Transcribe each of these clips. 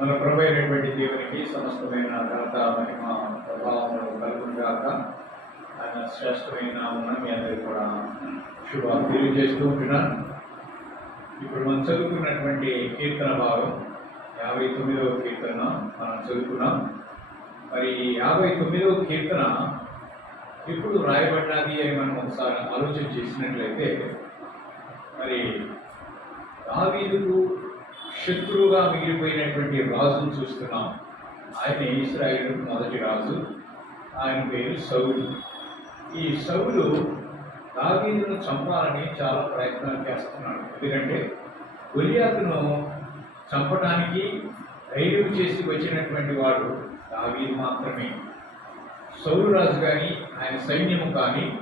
మన ప్రభు అయినటువంటి దేవునికి సమస్తమైన ఘనత మహిమ ప్రభావం కలుగుగాక ఆయన శ్రేష్టమైన ఉన్న మీ అందరికీ కూడా శుభ తెలియజేస్తూ ఉంటున్నాను ఇప్పుడు మనం చదువుకున్నటువంటి కీర్తన భాగం యాభై తొమ్మిదవ కీర్తన మనం చదువుకున్నాం. మరి ఈ యాభై తొమ్మిదవ కీర్తన ఎప్పుడు రాయబడినది అని మనం ఒకసారి ఆలోచన చేసినట్లయితే మరి దావీదుకు శత్రువుగా మిగిలిపోయినటువంటి రాజును చూస్తున్నాం. ఆయన ఇస్రాయిల్ మొదటి రాజు ఆయన పేరు సౌలు. ఈ సౌలు దావీదును చంపాలని చాలా ప్రయత్నాలు చేస్తున్నాడు. ఎందుకంటే గొలియాతును చంపడానికి ధైర్యం చేసి వచ్చినటువంటి వాడు దావీదు మాత్రమే. సౌలు రాజు కానీ ఆయన సైన్యము కానీ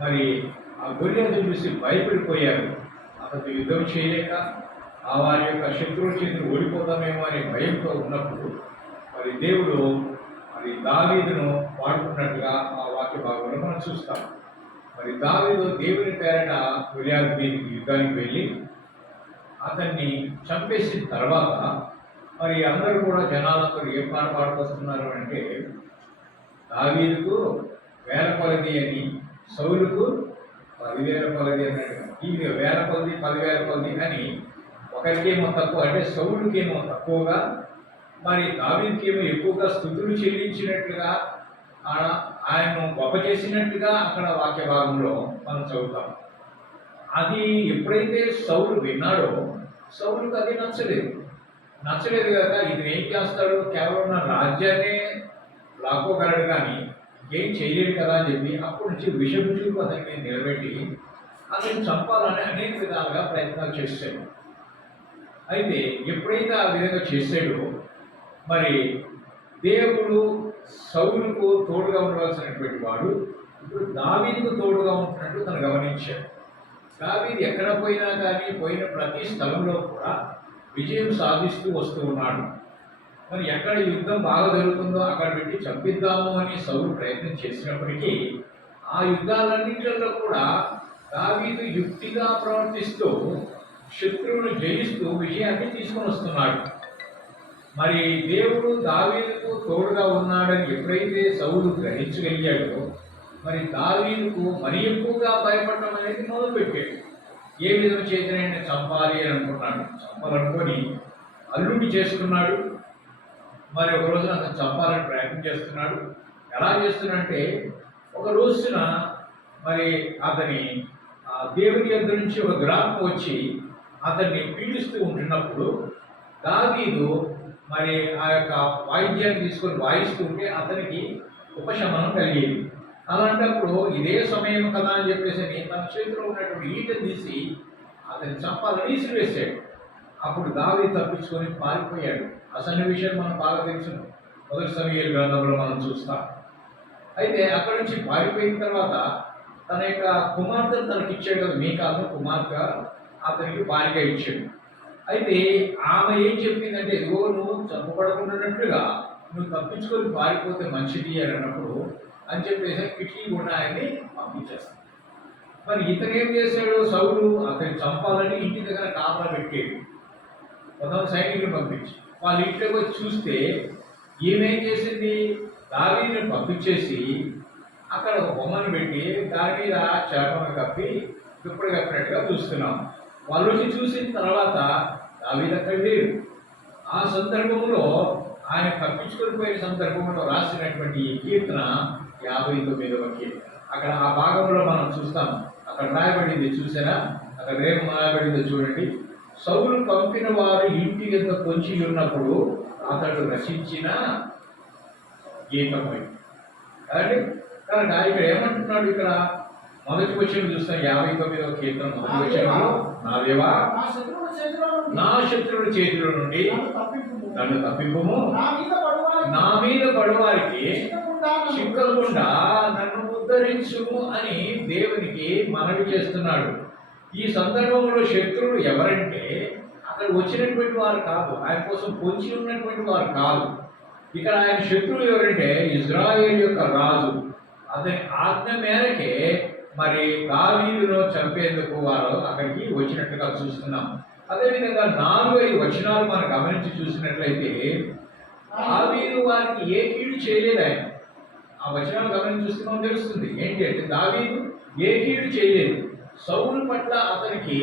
మరి ఆ గొలియాతు చూసి భయపడిపోయారు. అతను యుద్ధం చేయలేక ఆ వారి యొక్క శత్రువు చేతులు ఓడిపోతామేమో అనే భయంతో ఉన్నప్పుడు మరి దేవుడు మరి దావీదును వాడుకున్నట్టుగా ఆ వాక్య భాగంలో మనం చూస్తాం. మరి దావీదు దేవుని పేరట గొలియాతు యుద్ధానికి వెళ్ళి అతన్ని చంపేసిన తర్వాత మరి అందరూ కూడా జనాలందరూ ఏ పాట పాడుకొస్తున్నారు అంటే దావీదుకు వేల కొలది అని సౌలుకు పదివేల కొలది అని ఈ వేల కొలది పదివేల కొలది అని ఒకరికేమో తక్కువ అంటే సౌలుకేమో తక్కువగా మరి దావికేమో ఎక్కువగా స్థుతులు చెల్లించినట్లుగా ఆడ- ఆయన్ను గొప్ప చేసినట్టుగా అక్కడ వాక్య భాగంలో మనం చదువుతాం. అది ఎప్పుడైతే సౌలు విన్నాడో సౌలుకు అది నచ్చలేదు. నచ్చలేదు కదా ఇది ఏం చేస్తాడు? కేవలం నా రాజ్యాన్ని లాక్కోగలడు కానీ ఏం చేయలేడు కదా అని చెప్పి అప్పటి నుంచి విషం చూపు అతన్ని నిలబెట్టి అతను చంపాలని అనేక విధాలుగా ప్రయత్నాలు చేశాడు. అయితే ఎప్పుడైతే ఆ విధంగా చేశాడో మరి దేవుడు సౌలుకు తోడుగా ఉండవలసినటువంటి వాడు ఇప్పుడు దావీదుకు తోడుగా ఉంటున్నట్టు తను గమనించాడు. దావీదు ఎక్కడ పోయినా కానీ పోయిన ప్రతి స్థలంలో కూడా విజయం సాధిస్తూ వస్తూ ఉన్నాడు. మరి ఎక్కడ యుద్ధం బాగా జరుగుతుందో అక్కడ పెట్టి చంపిద్దాము అని సౌలు ప్రయత్నం చేసినప్పటికీ ఆ యుద్ధాలన్నింటిలో కూడా దావీదు యుక్తిగా ప్రవర్తిస్తూ శత్రువును జయిస్తూ విజయాన్ని తీసుకొని వస్తున్నాడు మరి దేవుడు దావీలకు తోడుగా ఉన్నాడని ఎప్పుడైతే సౌలు గ్రహించగలిగాడో మరి దావీలకు మరి ఎక్కువగా భయపడటం అనేది మొదలుపెట్టాడు. ఏ విధంగా చేతనైనా చంపాలి అని అనుకున్నాడు? చంపాలనుకొని అల్లుడి చేసుకున్నాడు. మరి ఒక రోజున అతను చంపాలని ప్రయత్నం చేస్తున్నాడు. ఎలా చేస్తున్నాడంటే ఒక రోజున మరి అతని ఆ, దేవుని యొద్ద నుంచి ఒక గ్రామం వచ్చి అతన్ని పీడిస్తూ ఉంటున్నప్పుడు దావీదు మరి ఆ యొక్క వాయిద్యాన్ని తీసుకొని వాయిస్తుంటే అతనికి ఉపశమనం కలిగేది. అలాంటప్పుడు ఇదే సమయం కదా అని చెప్పేసి అని తన చేతిలో ఉన్నటువంటి ఈటను తీసి అతను చంపాలని విసిరివేశాడు అప్పుడు దావి తప్పించుకొని పారిపోయాడు. అసలు విషయం మనం బాగా తెలుసు మొదటి సమయాల గ్రంథంలో మనం చూస్తాం. అయితే అక్కడి నుంచి పారిపోయిన తర్వాత తన యొక్క కుమార్తెను తనకి ఇచ్చాడు కదా మీ కాదు కుమార్తె. అతనికి భారీగా ఇచ్చాడు. అయితే ఆమె ఏం చెప్పిందంటే ఇదిగో నువ్వు చంపబడకున్నట్లుగా నువ్వు తప్పించుకొని పారిపోతే మంచిది అని అన్నప్పుడు అని చెప్పేసి కిటికీ ఉన్నాయని పంపించేస్తాను పంపించేస్తాడు. మరి ఇతను ఏం చేశాడు? సౌలు అతన్ని చంపాలని ఇంటి దగ్గర కాపలా పెట్టాడు. కొంతమంది సైనికులు పంపించి వాళ్ళ ఇంట్లోకి వచ్చి చూస్తే ఏమేం చేసింది? దావీని పంపించేసి అక్కడ ఒక బొమ్మను పెట్టి దాని మీద చేపను కప్పి దుప్పటి కప్పినట్టుగా చూస్తున్నాం. వాళ్ళు వచ్చి చూసిన తర్వాత దావీదు అక్కడ ఆ సందర్భంలో ఆయన తప్పించుకొని పోయిన సందర్భంలో రాసినటువంటి ఈ కీర్తన యాభై తొమ్మిదవ కీర్తన. అక్కడ ఆ భాగంలో మనం చూస్తాం. అక్కడ రాయబడింది చూసారా? అక్కడ రేపు రాయబడింది చూడండి. సౌలు పంపిన వారు ఇంటి కింద పొంచి ఉన్నప్పుడు అతడు రచించిన గీతమై కాబట్టి కనుక ఇక్కడ ఏమంటున్నాడు ఇక్కడ? మొదటి వచ్చిన చూస్తాం. యాభై తొమ్మిదవ కీర్తన మొదటి వచ్చినప్పుడు నా దేవా నా శత్రువుల చేతిలో నుండి. నన్ను తప్పింపుము. నా మీద పడువారికి. చిక్కకుండా నన్ను ఉద్ధరించుము అని దేవునికి మనవి చేస్తున్నాడు. ఈ సందర్భంలో శత్రువులు ఎవరంటే అక్కడ వచ్చినటువంటి వారు కాదు. ఆయన కోసం పొంచి ఉన్నటువంటి వారు కాదు. ఇక్కడ ఆయన శత్రువులు ఎవరంటే ఇజ్రాయేల్ యొక్క రాజు. అతని ఆజ్ఞ మేరకే మరి దావీదును చంపేందుకు వారు అక్కడికి వచ్చినట్టుగా చూస్తున్నాం. అదేవిధంగా నాలుగు ఐదు వచనాలు మనం గమనించి చూసినట్లయితే దావీదు వారికి ఏ కీడు చేయలేదు ఆయన. ఆ వచనాలు గమనించి చూస్తున్నాం తెలుస్తుంది. ఏంటి అంటే దావీదు ఏ కీడు చేయలేదు. సౌలు పట్ల అతనికి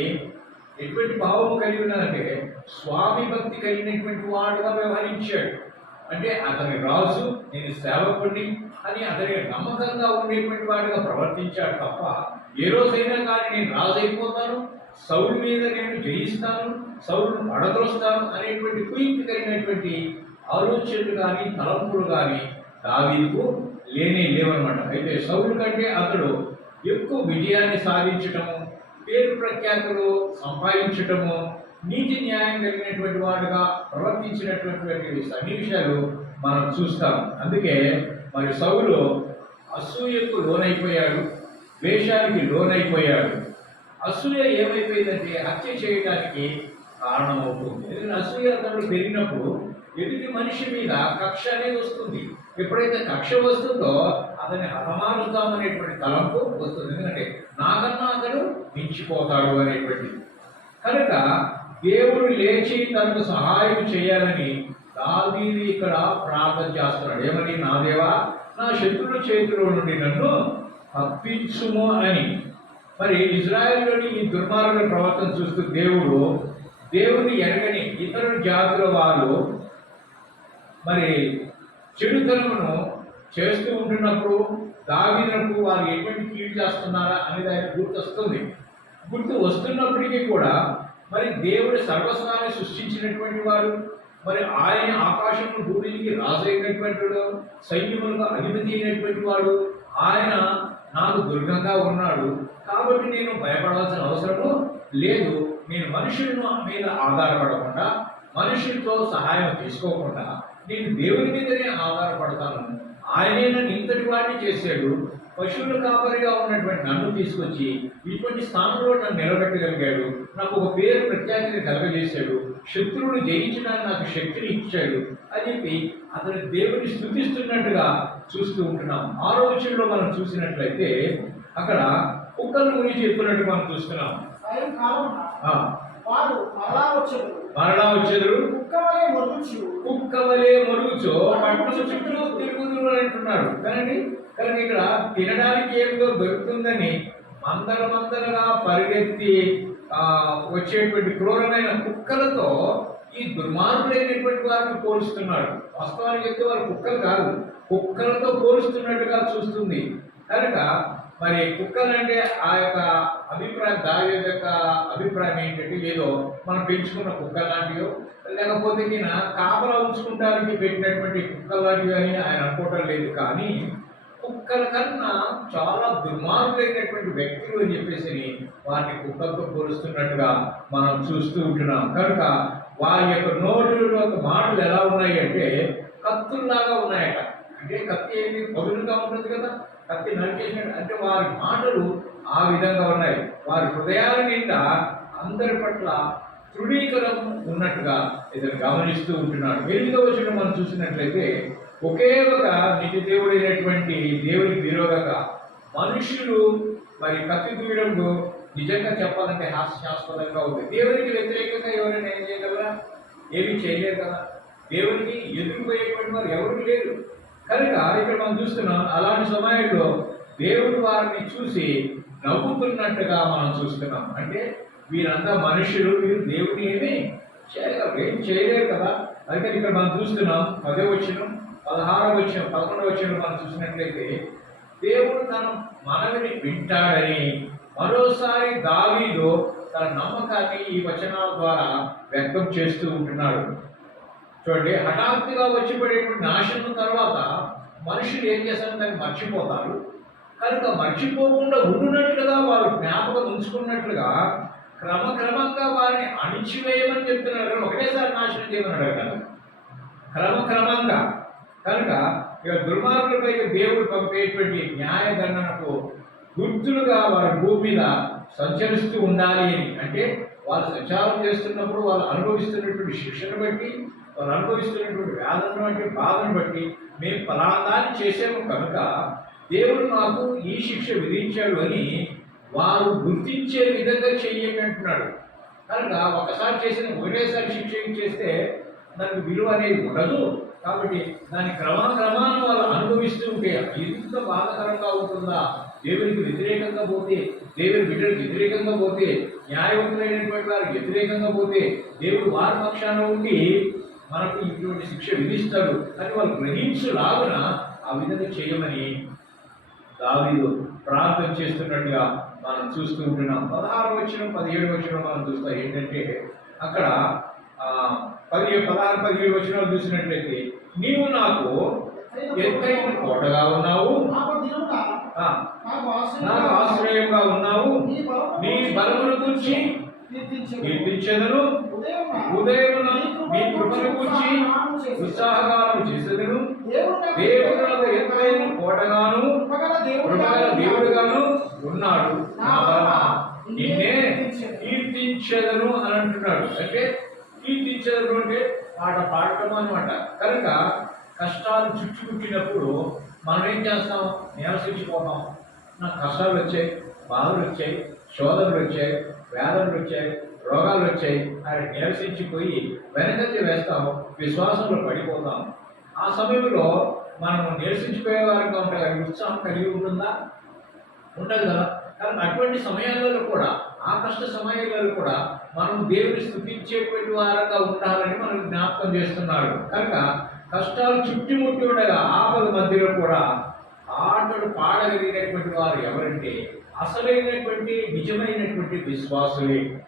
ఎటువంటి భావం కలిగి ఉన్నదంటే స్వామి భక్తి కలిగినటువంటి వాడుగా వ్యవహరించాడు. అంటే అతని రాజు నేను సేవకుడిని అని అతని నమ్మకంగా ఉండేటువంటి వాడిగా ప్రవర్తించాడు తప్ప ఏ రోజైనా కానీ నేను రాజు అయిపోతాను సౌలు మీద నేను జయిస్తాను సౌలును పడద్రోస్తాను అనేటువంటి కుయింపు కలిగినటువంటి ఆలోచనలు కానీ తలంపులు కానీ దావీకు లేనే లేవన్నమాట అయితే సౌలు కంటే అతడు ఎక్కువ విజయాన్ని సాధించటము పేరు ప్రఖ్యాతులు సంపాదించటము నీతి న్యాయం కలిగినటువంటి వాడుగా ప్రవర్తించినటువంటి సన్నివేశాలు మనం చూస్తాం. అందుకే మరి సౌలు అసూయకు లోనైపోయాడు వేషానికి లోనైపోయాడు. అసూయ ఏమైపోయిందంటే హత్య చేయడానికి కారణమవుతుంది. ఎందుకంటే అసూయ అతను పెరిగినప్పుడు ఎదుటి మనిషి మీద కక్ష అనేది వస్తుంది. ఎప్పుడైతే కక్ష వస్తుందో అతన్ని హతమారుతామనేటువంటి తలంపు వస్తుంది. ఎందుకంటే నాకన్నా అతడు మించిపోతాడు అనేటువంటిది. కనుక దేవుడు లేచి తనకు సహాయం చేయాలని దావీది ఇక్కడ ప్రార్థన చేస్తున్నాడు. ఏమని? నా దేవా నా శత్రుడు చేతిలో నుండి నన్ను తప్పించుము అని. మరి ఇజ్రాయెల్లోని ఈ దుర్మార్గుల ప్రవర్తన చూస్తూ దేవుడు దేవుని ఎరగని ఇతర జాతుల వారు మరి చెడుతనమును చేస్తూ ఉంటున్నప్పుడు దావినప్పుడు వారు ఎటువంటి కీడు చేస్తున్నారా అనేది ఆయన గుర్తొస్తుంది. గుర్తు వస్తున్నప్పటికీ కూడా మరి దేవుడు సర్వస్వాన్ని సృష్టించినటువంటి వాడు మరి ఆయన ఆకాశము భూమికి రాజైనటువంటి వాడు సైన్యములకు అధిపతి అయినటువంటి వాడు ఆయన నాకు దుర్గంగా ఉన్నాడు. కాబట్టి నేను భయపడాల్సిన అవసరము లేదు. నేను మనుషుల మీద ఆధారపడకుండా మనుషులతో సహాయం తీసుకోకుండా నేను దేవుని మీదనే ఆధారపడతాను. ఆయనే నన్ను ఇంతటి వాడిని చేశాడు. పశువుల కాపరిగా ఉన్నటువంటి నన్ను తీసుకొచ్చి ఇటువంటి స్థానంలో నన్ను నిలబెట్టగలిగాడు. నాకు ఒక పేరు ప్రత్యేకత కలగజేశాడు. శత్రువును జయించడానికి నాకు శక్తిని ఇచ్చాడు అని చెప్పి అతని దేవుని స్థుతిస్తున్నట్టుగా చూస్తూ ఉంటున్నాం. ఆరో విషయంలో మనం చూసినట్లయితే అక్కడ కుక్కల గురించి చెప్పినట్టు మనం చూస్తున్నాం. ఆ, మరలా వచ్చారు. కుక్క వలె మొరుగుచు. పట్టణ చుట్టూ అని అంటున్నాడు. కానీ కానీ ఇక్కడ తినడానికి ఏమిటో దొరుకుతుందని మందర మందరగా పరిగెత్తి వచ్చేటువంటి క్రూరమైన కుక్కలతో ఈ దుర్మార్గులైనటువంటి వారిని పోలుస్తున్నాడు. వాస్తవానికి అయితే వారు కుక్కలు కాదు కుక్కలతో పోలుస్తున్నట్టుగా చూస్తుంది. కనుక మరి కుక్కలంటే ఆ యొక్క అభిప్రాయం దాని యొక్క అభిప్రాయం ఏంటంటే ఏదో మనం పెంచుకున్న కుక్క లాంటివో లేకపోతే ఈయన కాపలా ఉంచుకుంటానికి పెట్టినటువంటి కుక్క లాంటివి అని ఆయన అనుకోవటం లేదు. కానీ కుక్కల కన్నా చాలా దుర్మార్గులైనటువంటి వ్యక్తులు అని చెప్పేసి వారిని కుక్కలతో పోలుస్తున్నట్టుగా మనం చూస్తూ ఉంటున్నాం. కనుక వారి యొక్క నోటిలో యొక్క మాటలు ఎలా ఉన్నాయి అంటే కత్తుల్లాగా ఉన్నాయట. అంటే కత్తి ఏమి పదులుగా ఉంటుంది కదా? కత్తి నరికేసినట్టు. అంటే వారి మాటలు ఆ విధంగా ఉన్నాయి. వారి హృదయాల నిండా అందరి పట్ల తృణీకరం ఉన్నట్టుగా ఇతను గమనిస్తూ ఉంటున్నాడు. ఎనిమిదవ వచనం మనం చూసినట్లయితే ఒకే ఒక నిజ దేవుడైనటువంటి దేవునికి విరోధంగా మనుషులు మరి కత్తి తీయడంలో నిజంగా చెప్పాలంటే హాస్యాస్పదంగా ఉంది. దేవునికి వ్యతిరేకంగా ఎవరైనా ఏం చేయగలరా? ఏమీ చేయలేరు కదా. దేవునికి ఎదురుపోయేటువంటి వారు ఎవరికి లేరు. కనుక ఇక్కడ మనం చూస్తున్నాం అలాంటి సమయంలో దేవుడు వారిని చూసి నవ్వుతున్నట్టుగా మనం చూస్తున్నాం. అంటే వీరంతా మనుషులు వీరు దేవుని ఏమి చేయగలరు? ఏం చేయలేరు కదా. అందుకని ఇక్కడ మనం చూస్తున్నాం పదే వచ్చినాం పదహారవ వచ్చిన పదకొండవ వచ్చిన మనం చూసినట్లయితే దేవుడు తన మనవిని వింటాడని మరోసారి దావీలో తన నమ్మకాన్ని ఈ వచనాల ద్వారా వ్యక్తం చేస్తూ ఉంటున్నాడు. చూడండి హఠాత్తుగా వచ్చిపడేటువంటి నాశనం తర్వాత మనుషులు ఏం చేస్తారు? దాన్ని మర్చిపోతారు. కనుక మర్చిపోకుండా ఉండునట్లుగా వారు జ్ఞాపకం ఉంచుకున్నట్లుగా క్రమక్రమంగా వారిని అణిచివేయమని చెప్తున్నాడు. ఒకేసారి ఒకటేసారి నాశనం చేయమన్నాడు కదా క్రమక్రమంగా. కనుక ఇక దుర్మార్గులపై దేవుడు పంపేటువంటి న్యాయదండనకు గుర్తులుగా వారి భూమి మీద సంచరిస్తూ ఉండాలి అని. అంటే వాళ్ళు సంచారం చేస్తున్నప్పుడు వాళ్ళు అనుభవిస్తున్నటువంటి శిక్షను బట్టి వాళ్ళు అనుభవిస్తున్నటువంటి వ్యాధులను బట్టి బాధను బట్టి మేము ఫలాదాన్ని చేసాము కనుక దేవుడు మాకు ఈ శిక్ష విధించాడు అని వారు గుర్తించే విధంగా చెయ్యండి అంటున్నాడు. కనుక ఒకసారి చేసిన ఒకటేసారి శిక్ష చేస్తే దానికి విలువ అనేది ఉండదు. కాబట్టి దాని క్రమక్రమాన్ని వాళ్ళు అనుభవిస్తూ ఉంటే ఎంత బాధకరంగా ఉంటుందా? దేవునికి వ్యతిరేకంగా పోతే దేవుని బిడ్డలకు వ్యతిరేకంగా పోతే న్యాయవంతులైనటువంటి వారికి వ్యతిరేకంగా పోతే దేవుడు వారి పక్షాన ఉండి మనకు ఇటువంటి శిక్ష విధిస్తాడు. అని వాళ్ళు గ్రహించులాగున ఆ విధంగా చేయమని దావీదు ప్రార్థన చేస్తున్నట్టుగా మనం చూస్తూ ఉంటున్నాం. పదహారు వచ్చిన పదిహేడు వచ్చిన మనం చూస్తాం. ఏంటంటే అక్కడ పదిహేడు పదహారు పదిహేడు వచ్చిన చూసినట్లయితే నీవు నాకు ఎత్తైన కోటగా ఉన్నావు. నాకు ఆశ్రయంగా ఉన్నావు. నీ బలమును గురించి కీర్తించెదను. ఉదయం నీ కృపను గురించి ఉత్సాహగానం చేసేదను. దేవుడు నాకు ఎత్తైన కోటగాను దేవుడుగాను ఉన్నాడు. నా వలన నిన్నే కీర్తించెదను అని అంటున్నాడు. అంటే కీర్తించెదను అంటే పాట పాడటం అనమాట కనుక కష్టాలు చుట్టుముట్టినప్పుడు మనం ఏం చేస్తాం? నిరసించిపోతాం నాకు కష్టాలు వచ్చాయి బాధలు వచ్చాయి శోధనలు వచ్చాయి వేదనలు వచ్చాయి రోగాలు వచ్చాయి. అని నిరసించిపోయి వెనకంజ వేస్తాం విశ్వాసంలో పడిపోతాం ఆ సమయంలో మనం నిరసించిపోయే వారిగా ఉంటాయి ఉత్సాహం కలిగి ఉంటుందా? ఉండదు కదా. కానీ అటువంటి సమయాలలో కూడా ఆ కష్ట సమయాలలో కూడా మనం దేవుని స్థుతించేటువంటి వారంగా ఉండాలని మనం జ్ఞాపకం చేస్తున్నాడు. కనుక కష్టాలు చుట్టుముట్టి ఉండగా ఆపద మధ్యలో కూడా ఆటలు పాడగలిగినటువంటి వారు ఎవరంటే అసలైనటువంటి నిజమైనటువంటి విశ్వాసులే.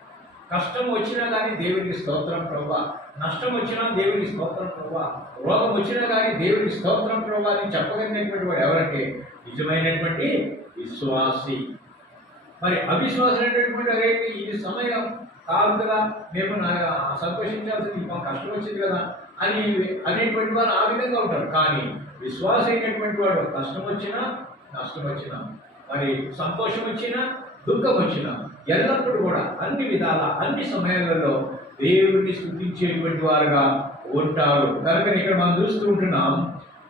కష్టం వచ్చినా కానీ దేవునికి స్తోత్రం ప్రభా నష్టం వచ్చినా దేవునికి స్తోత్రం ప్రభా రోగం వచ్చినా కానీ దేవునికి స్తోత్రం ప్రభా అని చెప్పగలిగినటువంటి వాడు ఎవరంటే నిజమైనటువంటి విశ్వాసి. మరి అవిశ్వాసమైనటువంటి వారైతే ఇది సమయం కాదు కదా మేము సంతోషించాల్సింది మాకు కష్టం వచ్చింది కదా అని అనేటువంటి వారు ఆ విధంగా ఉంటారు. కానీ విశ్వాస అయినటువంటి వాడు కష్టం వచ్చినా నష్టం వచ్చినా మరి సంతోషం వచ్చినా దుఃఖం వచ్చినా ఎల్లప్పుడూ కూడా అన్ని విధాల అన్ని సమయాలలో దేవుడిని స్థుతించేటువంటి వారుగా ఉంటారు. కనుక ఇక్కడ మనం చూస్తూ ఉంటున్నాం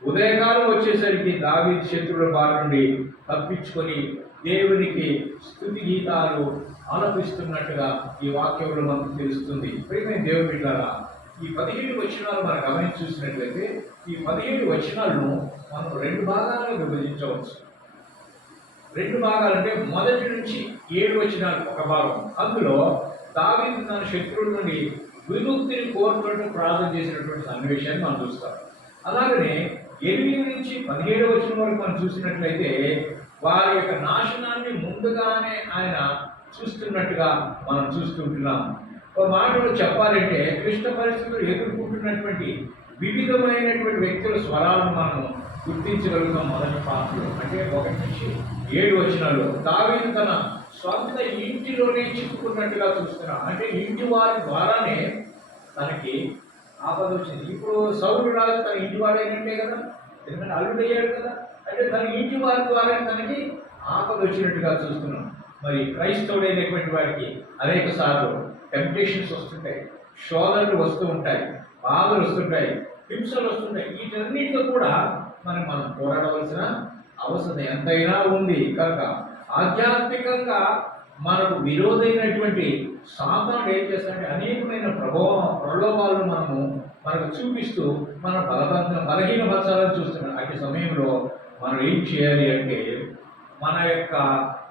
ఉదయకాలం వచ్చేసరికి దావీ శత్రువుల బారి నుండి తప్పించుకొని దేవునికి స్థుతి గీతాలు ఆలపిస్తున్నట్టుగా ఈ వాక్యంలో మనకు తెలుస్తుంది. ప్రియమైన దేవుడి బిడ్డారా ఈ పదిహేడు వచనాలు మనం గమనించి చూసినట్లయితే ఈ పదిహేడు వచనాలను మనం రెండు భాగాలుగా విభజించవచ్చు. రెండు భాగాలంటే మొదటి నుంచి ఏడు వచనాలు ఒక భాగం. అందులో దావీదు తన శత్రువుల నుండి విముక్తిని కోరుకుంటూ ప్రార్థన చేసినటువంటి సన్నివేశాన్ని మనం చూస్తాం. అలాగనే ఎనిమిది నుంచి పదిహేడు వచ్చిన వరకు మనం చూసినట్లయితే వారి యొక్క నాశనాన్ని ముందుగానే ఆయన చూస్తున్నట్టుగా మనం చూస్తుంటున్నాం ఒక మాటలో చెప్పాలంటే క్లిష్ట పరిస్థితులు ఎదుర్కొంటున్నటువంటి వివిధమైనటువంటి వ్యక్తుల స్వరాలను మనం గుర్తించగలుగుతాం మొదటి పాత్రలో అంటే ఒకటి నుంచి ఏడు వచనాలు దావీదు తన సొంత ఇంటిలోనే చిక్కుకున్నట్టుగా చూస్తున్నాం అంటే ఇంటి వారి ద్వారానే తనకి ఆపద వచ్చింది ఇప్పుడు సౌరుడు రాజు తన ఇంటి వాడైనట్టే కదా? ఎందుకంటే అల్లుడు అయ్యాడు కదా? అంటే తన ఇంటి వారి ద్వారా తనకి ఆపద వచ్చినట్టుగా చూస్తున్నాం. మరి క్రైస్తవుడైనటువంటి వాడికి అనేక సార్లు టెంప్టేషన్స్ వస్తుంటాయి. శోధనలు వస్తూ ఉంటాయి. బాధలు వస్తుంటాయి. హింసలు వస్తుంటాయి. వీటన్నిటితో కూడా మనం మనం పోరాడవలసిన అవసరం ఎంతైనా ఉంది. కనుక ఆధ్యాత్మికంగా మనకు విరోధైనటువంటి సాతానుడు ఏం చేస్తాడంటే అనేకమైన ప్రభావం ప్రలోభాలను మనము మనకు చూపిస్తూ మన బలబంధం బలహీనపరచాలని చూస్తున్నాం. అట్టి సమయంలో మనం ఏం చేయాలి అంటే మన యొక్క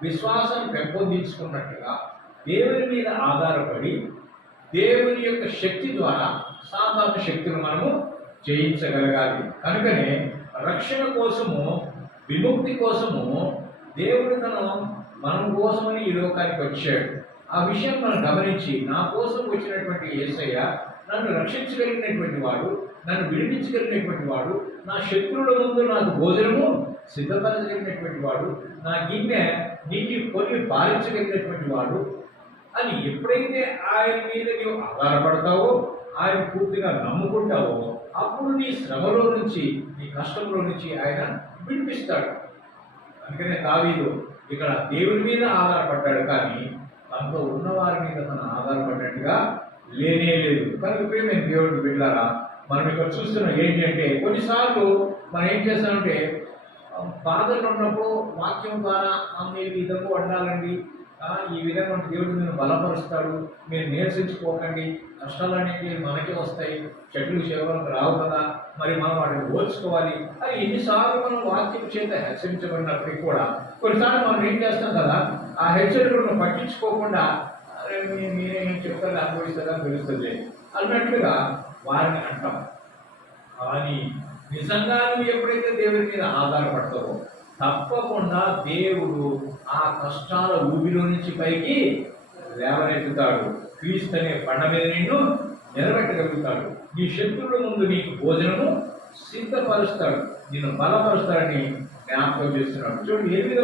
విశ్వాసాన్ని పెంపొందించుకున్నట్టుగా దేవుని మీద ఆధారపడి దేవుని యొక్క శక్తి ద్వారా సాధారణ శక్తిని మనము జయించగలగాలి. కనుకనే రక్షణ కోసము విముక్తి కోసము దేవుడు తను మనం కోసమని ఈ లోకానికి వచ్చాడు. ఆ విషయం మనం గమనించి నా కోసం వచ్చినటువంటి ఏసయ్య నన్ను రక్షించగలిగినటువంటి వాడు నన్ను విడిపించగలిగినటువంటి వాడు నా శత్రువుల ముందు నాకు భోజనము సిద్ధపరచగలిగినటువంటి వాడు నా గిన్నె నిండి కొని పాలించగలిగినటువంటి వాడు అని ఎప్పుడైతే ఆయన మీద నీవు ఆధారపడతావో ఆయన పూర్తిగా నమ్ముకుంటావో అప్పుడు నీ శ్రమలో నుంచి నీ కష్టంలో నుంచి ఆయన విడిపిస్తాడు. అందుకనే దావీదు ఇక్కడ దేవుని మీద ఆధారపడ్డాడు కానీ తనతో ఉన్నవారి మీద మనం ఆధారపడినట్టుగా లేనే లేదు. కనుక ప్రేమ దేవుడికి బిడ్డారా మనం ఇక్కడ చూస్తున్నాం ఏంటి అంటే కొన్నిసార్లు మనం ఏం చేస్తామంటే బాధలు ఉన్నప్పుడు వాక్యం ద్వారా ఆ మీరు విధంగా వండాలండి. ఈ విధంగా దేవుడు మీరు బలపరుస్తాడు. మీరు నీరసించుకోకండి. కష్టాలు అనేవి మనకే వస్తాయి. చెట్లు సేవలకు రావు కదా. మరి మనం వాటిని ఓర్చుకోవాలి. అది ఎన్నిసార్లు మనం వాక్యం చేత హెచ్చరించబడినప్పటికీ కూడా కొన్నిసార్లు మనం ఏం చేస్తాం కదా ఆ హెచ్చరికలను పట్టించుకోకుండా మీరేం చెప్తారు అనుభవిస్తారా తెలుస్తుంది. అన్నట్లుగా వారిని అంటాం. కానీ నిజంగా నువ్వు ఎప్పుడైతే దేవుడి మీద ఆధారపడతావో తప్పకుండా దేవుడు ఆ కష్టాల ఊబిలో నుంచి పైకి లేవనెత్తుతాడు. క్రీస్తు అనే పండ మీద నిన్ను నిలబెట్టగలుగుతాడు. నీ శత్రువుల ముందు నీకు భోజనము సిద్ధపరుస్తాడు. నిన్ను బలపరుస్తాడని జ్ఞాపకం చేస్తున్నాడు. చూడండి ఎనిమిదో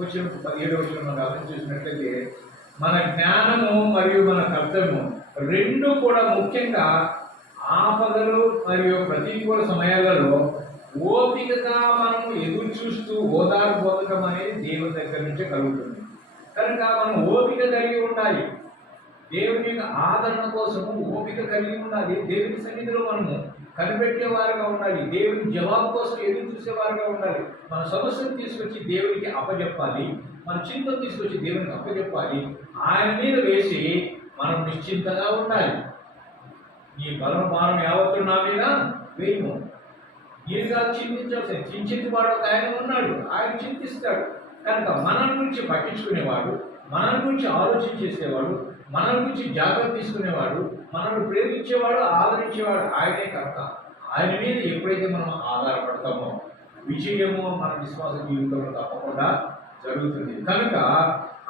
వచ్చిన పదిహేడో వచ్చిన మనం అర్థం చేసినట్లయితే మన జ్ఞానము మరియు మన కర్తవ్యము రెండు కూడా ముఖ్యంగా ఆపదలు మరియు ప్రతికూల సమయాలలో ఓపికగా మనము ఎదురు చూస్తూ ఓదారు బోధకం అనేది దేవుని దగ్గర నుంచే కలుగుతుంది. కనుక మనం ఓపిక కలిగి ఉండాలి. దేవుని యొక్క ఆదరణ కోసము ఓపిక కలిగి ఉండాలి. దేవుని సన్నిధిలో మనము కనిపెట్టేవారుగా ఉండాలి. దేవుని జవాబు కోసం ఎదురు చూసేవారుగా ఉండాలి. మన సమస్యను తీసుకొచ్చి దేవునికి అప్పజెప్పాలి. మన చింతను తీసుకొచ్చి దేవునికి అప్పజెప్పాలి. ఆయన మీద వేసి మనం నిశ్చింతగా ఉండాలి. ఈ బలం భారం యావత్తు నా మీద వేయము. ఈయనగా చింతించాల్సిన చింతించి వాడు ఒక ఆయన ఉన్నాడు. ఆయన చింతిస్తాడు. కనుక మన గురించి పట్టించుకునేవాడు మన గురించి ఆలోచన చేసేవాడు మన గురించి జాగ్రత్త తీసుకునేవాడు మనల్ని ప్రేమించేవాడు ఆదరించేవాడు ఆయనే కనుక. ఆయన మీద ఎప్పుడైతే మనం ఆధారపడతామో విజయము మన విశ్వాస జీవితంలో తప్పకుండా జరుగుతుంది. కనుక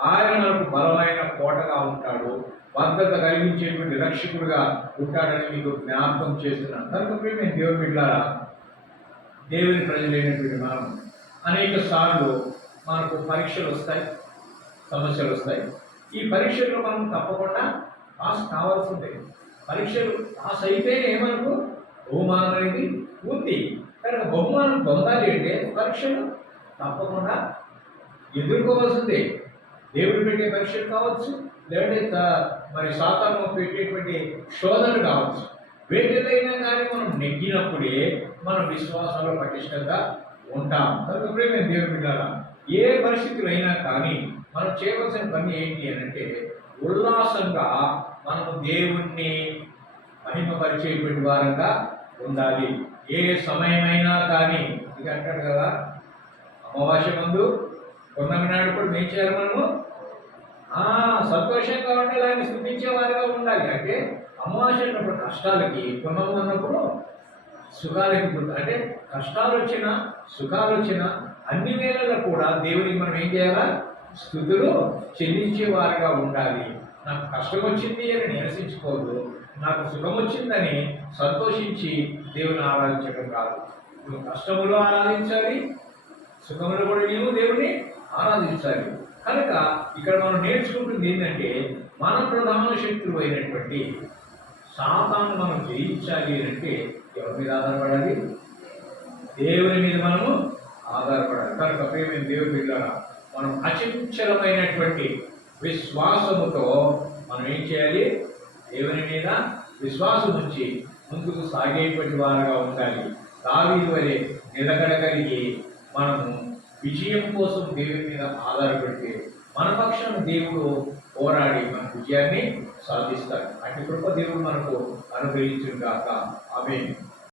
ఆయన మనకు బలమైన కోటగా ఉంటాడు భద్రత కలిగించేటువంటి రక్షకుడుగా ఉంటాడని మీకు జ్ఞాపకం చేస్తున్నాను. కనుక ప్రేమ దేవుని బిడ్డారా దేవుని ప్రజలైనటువంటి మనం అనేక సార్లు మనకు పరీక్షలు వస్తాయి సమస్యలు వస్తాయి. ఈ పరీక్షల్లో మనం తప్పకుండా పాస్ కావాల్సిందే. పరీక్షలు పాస్ అయితే మనకు బహుమానం అనేది ఉంది. కనుక బహుమానం పొందాలి అంటే పరీక్షలు తప్పకుండా ఎదుర్కోవాల్సిందే. దేవుడు పెట్టే పరీక్షలు కావచ్చు లేదంటే త- మరి సాతాను పెట్టేటువంటి శోధనలు కావచ్చు. వేటిదైనా కానీ మనం నెగ్గినప్పుడే మనం విశ్వాసంలో పటిష్టంగా ఉంటాం. కనుక ప్రేమ దేవుడు ఏ పరిస్థితులు అయినా కానీ మనం చేయవలసిన పని ఏంటి అని అంటే ఉల్లాసంగా మనము దేవుణ్ణి మహిమపరిచేటువంటి వారంగా ఉండాలి. ఏ సమయమైనా కానీ ఇది అంటాడు కదా అమావాస్య ముందు పొన్నమి నాడు కూడా ఏం చేయాలి మనము? సంతోషంగా ఉండాలి ఆయన స్థితించేవారిగా ఉండాలి. అంటే అమావాస్య ఉన్నప్పుడు కష్టాలకి పొన్నము ఉన్నప్పుడు సుఖాలకి గుర్తు అంటే కష్టాలు వచ్చినా సుఖాలు వచ్చినా అన్ని వేళల్లో కూడా దేవునికి మనం ఏం చేయాలా? స్థుతులు చెల్లించేవారుగా ఉండాలి. నాకు కష్టం వచ్చింది అని నిరసించుకోదు నాకు సుఖం వచ్చిందని సంతోషించి దేవుని ఆరాధించడం కాదు. నువ్వు కష్టములో ఆరాధించాలి సుఖములు కూడా నీవు దేవుని ఆరాధించాలి. కనుక ఇక్కడ మనం నేర్చుకుంటుంది ఏంటంటే మన ప్రధాన శక్తులు అయినటువంటి సాతాను మనం జయించాలి అంటే ఎవరి మీద ఆధారపడాలి? దేవుని మీద మనము ఆధారపడాలి. కనుక ప్రేమ దేవుని మీద మనం అచంచలమైనటువంటి విశ్వాసముతో మనం ఏం చేయాలి? దేవుని మీద విశ్వాసం ఉంచి ముందుకు సాగేటువంటి వారుగా ఉండాలి. దావి వలె నిలకడగలిగి మనము విజయం కోసం దేవుని మీద ఆధారపడితే మన పక్షం దేవుడు పోరాడి మన విజయాన్ని సాధిస్తాడు. అటు కృప దేవుడు మనకు అనుగ్రహించుగాక ఆమె